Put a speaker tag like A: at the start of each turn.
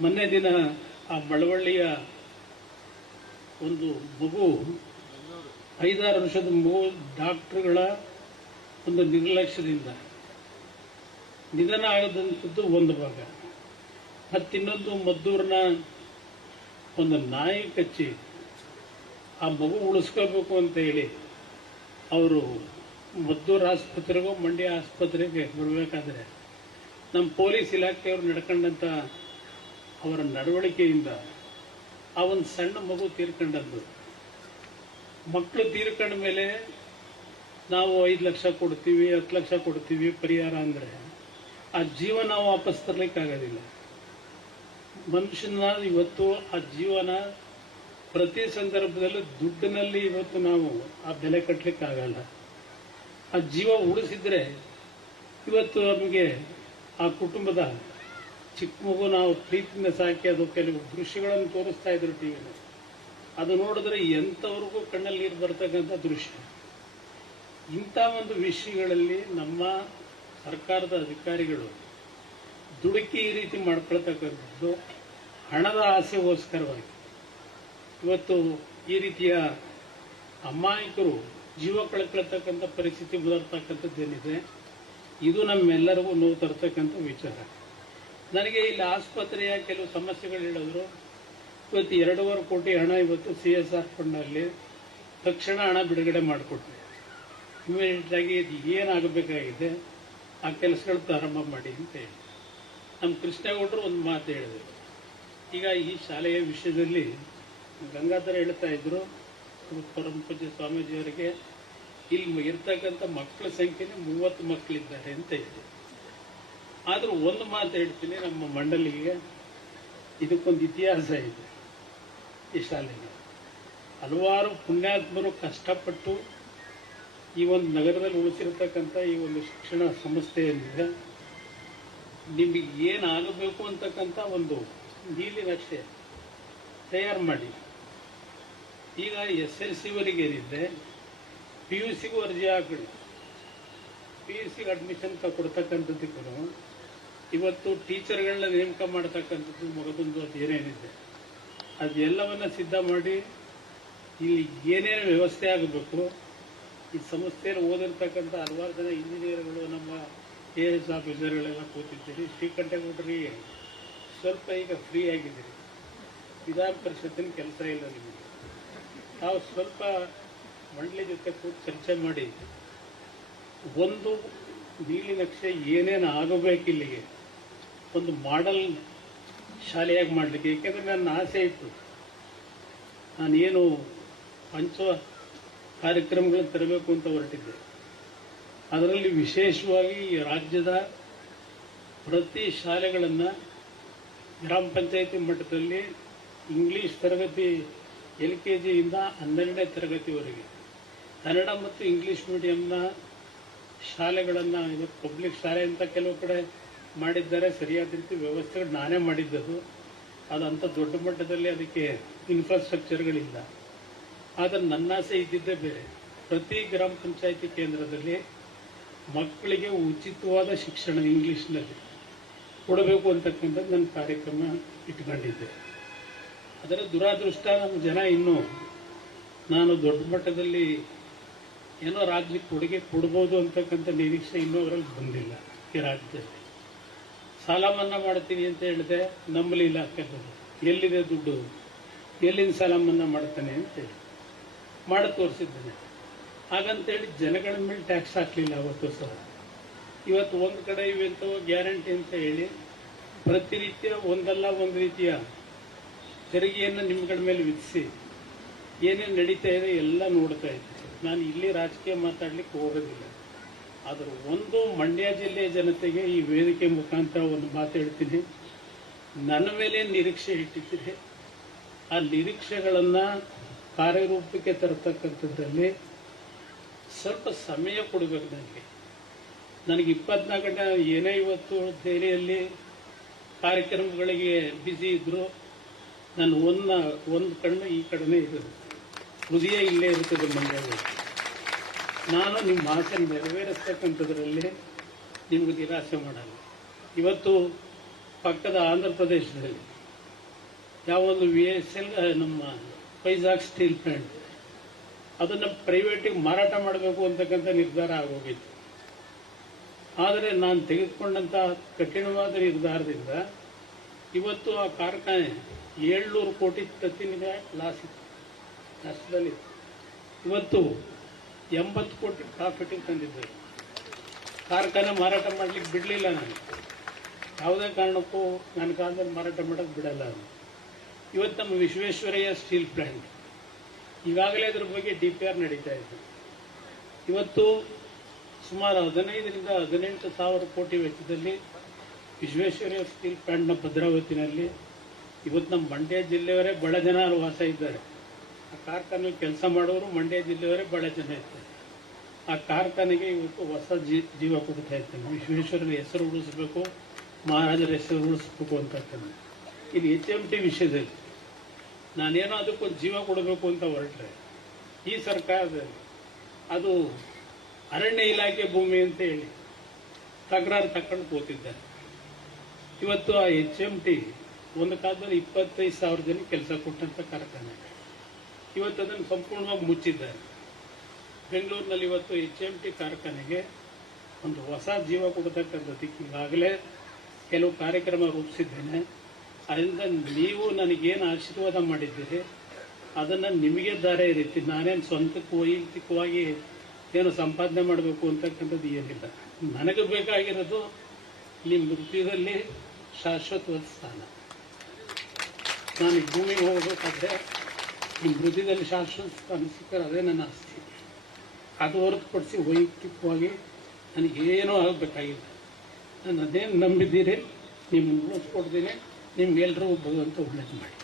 A: ಮೊನ್ನೆ ದಿನ ಆ ಬಳವಳ್ಳಿಯ ಒಂದು ಮಗು ಐದಾರು ವರ್ಷದ ಮಗು ಡಾಕ್ಟರ್ಗಳ ಒಂದು ನಿರ್ಲಕ್ಷ್ಯದಿಂದ ನಿಧನ ಆಗದಂಥದ್ದು ಒಂದು ಭಾಗ. ಮತ್ತಿನ್ನೊಂದು ಮದ್ದೂರಿನ ಒಂದು ನಾಯಿ ಕಚ್ಚಿ ಆ ಮಗು ಉಳಿಸ್ಕೋಬೇಕು ಅಂತ ಹೇಳಿ ಅವರು ಮದ್ದೂರು ಆಸ್ಪತ್ರೆಗೂ ಮಂಡ್ಯ ಆಸ್ಪತ್ರೆಗೆ ಬರಬೇಕಾದ್ರೆ ನಮ್ಮ ಪೊಲೀಸ್ ಇಲಾಖೆಯವರು ನಡ್ಕೊಂಡಂಥ ಅವರ ನಡವಳಿಕೆಯಿಂದ ಆ ಒಂದು ಸಣ್ಣ ಮಗು ತೀರ್ಕೊಂಡದ್ದು. ಮಕ್ಕಳು ತೀರ್ಕೊಂಡ ಮೇಲೆ ನಾವು ಐದು ಲಕ್ಷ ಕೊಡ್ತೀವಿ, ಹತ್ತು ಲಕ್ಷ ಕೊಡ್ತೀವಿ ಪರಿಹಾರ ಅಂದರೆ ಆ ಜೀವನ ವಾಪಸ್ ತರಲಿಕ್ಕಾಗೋದಿಲ್ಲ. ಮನುಷ್ಯನ ಇವತ್ತು ಆ ಜೀವನ ಪ್ರತಿ ಸಂದರ್ಭದಲ್ಲೂ ದುಡ್ಡಿನಲ್ಲಿ ಇವತ್ತು ನಾವು ಆ ಬೆಲೆ ಕಟ್ಟಲಿಕ್ಕಾಗಲ್ಲ ಆ ಜೀವ ಉಳಿಸಿದ್ರೆ ಇವತ್ತು ನಮಗೆ ಆ ಕುಟುಂಬದ ಚಿಕ್ಕ ಮಗು ನಾವು ಪ್ರೀತಿಯಿಂದ ಸಾಕಿ ಅದು ಕೆಲವು ದೃಶ್ಯಗಳನ್ನು ತೋರಿಸ್ತಾ ಇದ್ರು ಟಿವಿಯಲ್ಲಿ ಅದು ನೋಡಿದ್ರೆ ಎಂಥವ್ರಿಗೂ ಕಣ್ಣಲ್ಲಿ ನೀರು ಬರ್ತಕ್ಕಂಥ ದೃಶ್ಯ. ಇಂಥ ಒಂದು ವಿಷಯಗಳಲ್ಲಿ ನಮ್ಮ ಸರ್ಕಾರದ ಅಧಿಕಾರಿಗಳು ದುಡುಕಿ ಈ ರೀತಿ ಮಾಡ್ಕೊಳ್ತಕ್ಕಂಥದ್ದು ಹಣದ ಆಸೆಗೋಸ್ಕರವಾಗಿ. ಇವತ್ತು ಈ ರೀತಿಯ ಅಮಾಯಕರು ಜೀವ ಕಳ್ಕೊಳ್ತಕ್ಕಂಥ ಪರಿಸ್ಥಿತಿ ಬರ್ತಕ್ಕಂಥದ್ದೇನಿದೆ ಇದು ನಮ್ಮೆಲ್ಲರಿಗೂ ನೋವು ತರ್ತಕ್ಕಂಥ ವಿಚಾರ. ನನಗೆ ಇಲ್ಲಿ ಆಸ್ಪತ್ರೆಯ ಕೆಲವು ಸಮಸ್ಯೆಗಳು ಹೇಳಿದ್ರು. ಇವತ್ತು ಎರಡೂವರೆ ಕೋಟಿ ಹಣ ಇವತ್ತು ಸಿ ಎಸ್ ಆರ್ ಫಂಡಲ್ಲಿ ತಕ್ಷಣ ಹಣ ಬಿಡುಗಡೆ ಮಾಡಿಕೊಟ್ವಿ ಇಮಿಡಿಯೇಟಾಗಿ ಇದು ಏನಾಗಬೇಕಾಗಿದೆ? ಆ ಕೆಲಸಗಳು ಪ್ರಾರಂಭ ಮಾಡಿ ಅಂತ ಹೇಳಿ. ನಮ್ಮ ಕೃಷ್ಣೇಗೌಡರು ಒಂದು ಮಾತು ಹೇಳಿದರು. ಈಗ ಈ ಶಾಲೆಯ ವಿಷಯದಲ್ಲಿ ಗಂಗಾಧರ ಹೇಳ್ತಾ ಇದ್ರು ಪರಮ ಸ್ವಾಮೀಜಿಯವರಿಗೆ, ಇಲ್ಲಿ ಇರ್ತಕ್ಕಂಥ ಮಕ್ಕಳ ಸಂಖ್ಯೆನೇ ಮೂವತ್ತು ಮಕ್ಕಳಿದ್ದಾರೆ ಅಂತ ಹೇಳಿ ಆದ್ರೂ ಒಂದು ಮಾತು ಹೇಳ್ತೀನಿ, ನಮ್ಮ ಮಂಡಲಿಗೆ ಇದಕ್ಕೊಂದು ಇತಿಹಾಸ ಇದೆ. ಈ ಶಾಲೆಗೆ ಹಲವಾರು ಪುಣ್ಯಾತ್ಮರು ಕಷ್ಟಪಟ್ಟು ಈ ಒಂದು ನಗರದಲ್ಲಿ ಉಳಿಸಿರ್ತಕ್ಕಂಥ ಈ ಒಂದು ಶಿಕ್ಷಣ ಸಂಸ್ಥೆ ಏನಿದೆ ನಿಮಗೆ ಏನಾಗಬೇಕು ಅಂತಕ್ಕಂಥ ಒಂದು ನೀಲಿ ನಕ್ಷೆ ತಯಾರು ಮಾಡಿ ಈಗ ಎಸ್ ಎಲ್ ಸಿವರಿಗೆ ಏನಿದೆ, ಪಿ ಯು ಸಿಗೂ ಅರ್ಜಿ ಹಾಕಿ ಪಿ ಯು ಸಿಗೆ ಅಡ್ಮಿಷನ್ ಕೊಡ್ತಕ್ಕಂಥದ್ದಕ್ಕೂ ಇವತ್ತು ಟೀಚರ್ಗಳನ್ನ ನೇಮಕ ಮಾಡ್ತಕ್ಕಂಥದ್ದು ಮಗದೊಂದು ಅದು ಏನೇನಿದೆ ಅದೆಲ್ಲವನ್ನ ಸಿದ್ಧ ಮಾಡಿ ಇಲ್ಲಿ ಏನೇನು ವ್ಯವಸ್ಥೆ ಆಗಬೇಕು, ಈ ಸಂಸ್ಥೆಯಲ್ಲಿ ಓದಿರ್ತಕ್ಕಂಥ ಹಲವಾರು ಜನ ಇಂಜಿನಿಯರ್ಗಳು ನಮ್ಮ ಎ ಎಸ್ ಆಫೀಸರ್ಗಳೆಲ್ಲ ಕೂತಿದ್ದೀರಿ. ಶ್ರೀಕಂಠೇಗೌಡರಿ, ಸ್ವಲ್ಪ ಈಗ ಫ್ರೀ ಆಗಿದ್ದೀರಿ. ವಿಧಾನ ಪರಿಷತ್ತಿನ ಕೆಲಸ ಇಲ್ಲ ನಿಮಗೆ. ತಾವು ಸ್ವಲ್ಪ ಮಂಡಳಿ ಜೊತೆ ಕೂತು ಚರ್ಚೆ ಮಾಡಿ. ಒಂದು ನೀಲಿ ನಕ್ಷೆ ಏನೇನು ಇಲ್ಲಿಗೆ ಒಂದು ಮಾಡಲ್ ಶಾಲೆಯಾಗಿ ಮಾಡಲಿಕ್ಕೆ. ಏಕೆಂದರೆ ನನ್ನ ಆಸೆ ಇತ್ತು. ನಾನೇನು ಪಂಚ ಕಾರ್ಯಕ್ರಮಗಳನ್ನು ತರಬೇಕು ಅಂತ ಹೊರಟಿದ್ದೆ. ಅದರಲ್ಲಿ ವಿಶೇಷವಾಗಿ ರಾಜ್ಯದ ಪ್ರತಿ ಶಾಲೆಗಳನ್ನು ಗ್ರಾಮ ಪಂಚಾಯಿತಿ ಮಟ್ಟದಲ್ಲಿ ಇಂಗ್ಲಿಷ್ ತರಗತಿ ಎಲ್ ಕೆ ಜಿಯಿಂದ ಹನ್ನೆರಡನೇ ತರಗತಿವರೆಗೆ ಕನ್ನಡ ಮತ್ತು ಇಂಗ್ಲಿಷ್ ಮೀಡಿಯಂನ ಶಾಲೆಗಳನ್ನು ಇವತ್ತು ಪಬ್ಲಿಕ್ ಶಾಲೆ ಅಂತ ಕೆಲವು ಕಡೆ ಮಾಡಿದ್ದಾರೆ, ಸರಿಯಾದ ರೀತಿ ವ್ಯವಸ್ಥೆಗಳು ನಾನೇ ಮಾಡಿದ್ದದು ಅದು ದೊಡ್ಡ ಮಟ್ಟದಲ್ಲಿ ಅದಕ್ಕೆ ಇನ್ಫ್ರಾಸ್ಟ್ರಕ್ಚರ್ಗಳಿಲ್ಲ ಆದರೆ ನನ್ನ ಆಸೆ ಇದ್ದಿದ್ದೇ ಬೇರೆ. ಪ್ರತಿ ಗ್ರಾಮ ಪಂಚಾಯಿತಿ ಕೇಂದ್ರದಲ್ಲಿ ಮಕ್ಕಳಿಗೆ ಉಚಿತವಾದ ಶಿಕ್ಷಣ ಇಂಗ್ಲೀಷ್ನಲ್ಲಿ ಕೊಡಬೇಕು ಅಂತಕ್ಕಂಥದ್ದು ನನ್ನ ಕಾರ್ಯಕ್ರಮ ಇಟ್ಕೊಂಡಿದ್ದೆ. ಅದರ ದುರಾದೃಷ್ಟ, ನಮ್ಮ ಜನ ಇನ್ನೂ ನಾನು ದೊಡ್ಡ ಮಟ್ಟದಲ್ಲಿ ಏನೋ ರಾಜ್ಯಕ್ಕೆ ಕೊಡುಗೆ ಕೊಡ್ಬೋದು ಅಂತಕ್ಕಂಥ ನಿರೀಕ್ಷೆ ಇನ್ನೂ ಅವರಲ್ಲಿ ಬಂದಿಲ್ಲ ಈ ರಾಜ್ಯದಲ್ಲಿ. ಸಾಲ ಮನ್ನಾ ಮಾಡ್ತೀನಿ ಅಂತ ಹೇಳಿದೆ ನಂಬಲಿಲ್ಲ ಇಲಾಖೆ ಎಲ್ಲಿದೆ ದುಡ್ಡು? ಎಲ್ಲಿಂದ ಸಾಲ ಮನ್ನಾ ಮಾಡ್ತಾನೆ ಅಂತ ಹೇಳಿ. ಮಾಡಿ ತೋರಿಸಿದ್ದೇನೆ. ಹಾಗಂತೇಳಿ ಜನಗಳ ಮೇಲೆ ಟ್ಯಾಕ್ಸ್ ಹಾಕಲಿಲ್ಲ ಅವತ್ತು ಸಹ. ಇವತ್ತು ಒಂದು ಕಡೆ ಇವೆಂತೋ ಗ್ಯಾರಂಟಿ ಅಂತ ಹೇಳಿ ಪ್ರತಿನಿತ್ಯ ಒಂದಲ್ಲ ಒಂದು ರೀತಿಯ ತೆರಿಗೆಯನ್ನು ನಿಮ್ಗಳ ಮೇಲೆ ವಿಧಿಸಿ ಏನೇನು ನಡೀತಾ ಇದೆ ಎಲ್ಲ ನೋಡ್ತಾ ಇದ್ದೆ ನಾನು ಇಲ್ಲಿ ರಾಜಕೀಯ ಮಾತಾಡ್ಲಿಕ್ಕೆ ಹೋಗೋದಿಲ್ಲ. ಆದರೂ ಒಂದು ಮಂಡ್ಯ ಜಿಲ್ಲೆಯ ಜನತೆಗೆ ಈ ವೇದಿಕೆ ಮುಖಾಂತರ ಒಂದು ಮಾತು ಹೇಳ್ತೀನಿ. ನನ್ನ ಮೇಲೆ ನಿರೀಕ್ಷೆ ಇಟ್ಟಿದ್ದೀರಿ. ಆ ನಿರೀಕ್ಷೆಗಳನ್ನು ಕಾರ್ಯರೂಪಕ್ಕೆ ತರತಕ್ಕಂಥದ್ರಲ್ಲಿ ಸ್ವಲ್ಪ ಸಮಯ ಕೊಡಬೇಕು ನನಗೆ. ನನಗೆ ಇಪ್ಪತ್ನಾಲ್ಕು ಗಂಟೆ, ಏನೇ ಇವತ್ತು ದೆಹಲಿಯಲ್ಲಿ ಕಾರ್ಯಕ್ರಮಗಳಿಗೆ ಬ್ಯುಸಿ ಇದ್ರು ನಾನು ಒಂದು ಒಂದು ಕಣ್ಣು ಈ ಕಡೆನೇ ಇರೋದು. ಹೃದಯ ಇಲ್ಲೇ ಇರ್ತದೆ ಮಂಡ್ಯದಲ್ಲಿ. ನಾನು ನಿಮ್ಮ ಆಸೆ ನೆರವೇರಿಸ್ತಕ್ಕಂಥದ್ರಲ್ಲಿ ನಿಮಗೆ ನಿರಾಸೆ ಮಾಡಲ್ಲ. ಇವತ್ತು ಪಕ್ಕದ ಆಂಧ್ರ ಪ್ರದೇಶದಲ್ಲಿ ಯಾವೊಂದು ವಿ ಎಸ್ ಎಲ್ ನಮ್ಮ ವೈಜಾಗ್ ಸ್ಟೀಲ್ ಪ್ಲಾಂಟ್ ಅದನ್ನು ಪ್ರೈವೇಟಿಗೆ ಮಾರಾಟ ಮಾಡಬೇಕು ಅಂತಕ್ಕಂಥ ನಿರ್ಧಾರ ಆಗೋಗಿತ್ತು. ಆದರೆ ನಾನು ತೆಗೆದುಕೊಂಡಂಥ ಕಠಿಣವಾದ ನಿರ್ಧಾರದಿಂದ ಇವತ್ತು ಆ ಕಾರ್ಖಾನೆ ಏಳ್ನೂರು ಕೋಟಿ ಪ್ರತಿನಿಧಿಯ ಲಾಸ್ ಇತ್ತು. ನಷ್ಟದಲ್ಲಿತ್ತು ಇವತ್ತು ಎಂಬತ್ತು ಕೋಟಿ ಪ್ರಾಫಿಟಿಗೆ ತಂದಿದ್ದೆ ಕಾರ್ಖಾನೆ ಮಾರಾಟ ಮಾಡ್ಲಿಕ್ಕೆ ಬಿಡಲಿಲ್ಲ ನಾನು. ಯಾವುದೇ ಕಾರಣಕ್ಕೂ ನನ್ನ ಕಾಲದಲ್ಲಿ ಮಾರಾಟ ಮಾಡೋಕ್ಕೆ ಬಿಡಲ್ಲ ನಾನು. ಇವತ್ತು ನಮ್ಮ ವಿಶ್ವೇಶ್ವರಯ್ಯ ಸ್ಟೀಲ್ ಪ್ಲಾಂಟ್. ಈಗಾಗಲೇ ಇದ್ರ ಬಗ್ಗೆ ಡಿ ಪಿ ಆರ್ ನಡೀತಾ ಇದೆ. ಇವತ್ತು ಸುಮಾರು ಹದಿನೈದರಿಂದ ಹದಿನೆಂಟು ಸಾವಿರ ಕೋಟಿ ವೆಚ್ಚದಲ್ಲಿ ವಿಶ್ವೇಶ್ವರಯ್ಯ ಸ್ಟೀಲ್ ಪ್ಲಾಂಟ್ನ ಭದ್ರಾವತಿನಲ್ಲಿ ಇವತ್ತು ನಮ್ಮ ಮಂಡ್ಯ ಜಿಲ್ಲೆಯವರೇ ಬಹಳ ಜನ ವಾಸ ಇದ್ದಾರೆ. ಆ ಕಾರ್ಖಾನೆ ಕೆಲಸ ಮಾಡೋರು ಮಂಡ್ಯ ಜಿಲ್ಲೆಯವರೇ ಬಹಳ ಜನ ಇದ್ದಾರೆ. ಆ ಕಾರ್ಖಾನೆಗೆ ಇವತ್ತು ಹೊಸ ಜೀ, ಜೀವ ಕೊಡ್ತಾ ಇರ್ತೇನೆ. ವಿಶ್ವೇಶ್ವರನ ಹೆಸರು ಉಳಿಸ್ಬೇಕು ಮಹಾರಾಜರ ಹೆಸರು ಉಳಿಸ್ಬೇಕು ಇರ್ತೇನೆ. ಇದು ಎಚ್ ಎಂ ಟಿ ವಿಷಯದಲ್ಲಿ. ನಾನೇನೋ ಅದಕ್ಕೂ ಜೀವ ಕೊಡಬೇಕು ಅಂತ ಹೊರಟ್ರೆ, ಈ ಸರ್ಕಾರದಲ್ಲಿ ಅದು ಅರಣ್ಯ ಇಲಾಖೆ ಭೂಮಿ ಅಂತ ಹೇಳಿ ತಕರಾರು ತಕೊಂಡು ಕೂತಿದ್ದಾರೆ ಇವತ್ತು ಆ ಎಚ್ ಎಂ ಟಿ ಒಂದು ಕಾಲದಲ್ಲಿ ಇಪ್ಪತ್ತೈದು ಸಾವಿರ ಜನ ಕೆಲಸ ಕೊಟ್ಟಂಥ ಕಾರ್ಖಾನೆ. ಇವತ್ತು ಅದನ್ನು ಸಂಪೂರ್ಣವಾಗಿ ಮುಚ್ಚಿದ್ದಾರೆ. ಬೆಂಗಳೂರಿನಲ್ಲಿ ಇವತ್ತು ಎಚ್ ಎಂ ಟಿ ಕಾರ್ಖಾನೆಗೆ ಒಂದು ಹೊಸ ಜೀವ ಕೊಡತಕ್ಕಂಥದ್ದಕ್ಕೆ ಈಗಾಗಲೇ ಕೆಲವು ಕಾರ್ಯಕ್ರಮ ರೂಪಿಸಿದ್ದೇನೆ. ಅದರಿಂದ ನೀವು ನನಗೇನು ಆಶೀರ್ವಾದ ಮಾಡಿದ್ದೀರಿ? ಅದನ್ನು ನಿಮಗೆ ದಾರೆ ರೀತಿ ನಾನೇನು ಸ್ವಂತಕ್ಕೆ ವೈಯಕ್ತಿಕವಾಗಿ ಏನು ಸಂಪಾದನೆ ಮಾಡಬೇಕು ಅಂತಕ್ಕಂಥದ್ದು ಏನಿಲ್ಲ. ನನಗೆ ಬೇಕಾಗಿರೋದು ನಿಮ್ಮ ವೃತ್ತಿಯಲ್ಲಿ ಶಾಶ್ವತವಾದ ಸ್ಥಾನ. ನಾನು ಭೂಮಿಗೆ ಹೋಗಬೇಕಾದ್ರೆ ನಿಮ್ಮ ಮೃತ್ಯದಲ್ಲಿ ಶಾಶ್ವತ ಸ್ಥಾನ ಸಿಕ್ಕರೆ ಅದೇ ನನ್ನ ಆಸ್ತಿ. ಅದು ಹೊರತುಪಡಿಸಿ ವೈಯಕ್ತಿಕವಾಗಿ ನನಗೇನೂ ಆಗಬೇಕಾಗಿಲ್ಲ. ನಾನು ಅದೇನು ನಂಬಿದ್ದೀರಿ ನಿಮ್ಮನ್ನು ಉಳಿಸ್ಕೊಡ್ತೀನಿ ನಿಮ್ಗೆಲ್ಲರೂ ಭಗವಂತ ಒಳ್ಳೇದು ಮಾಡಿ.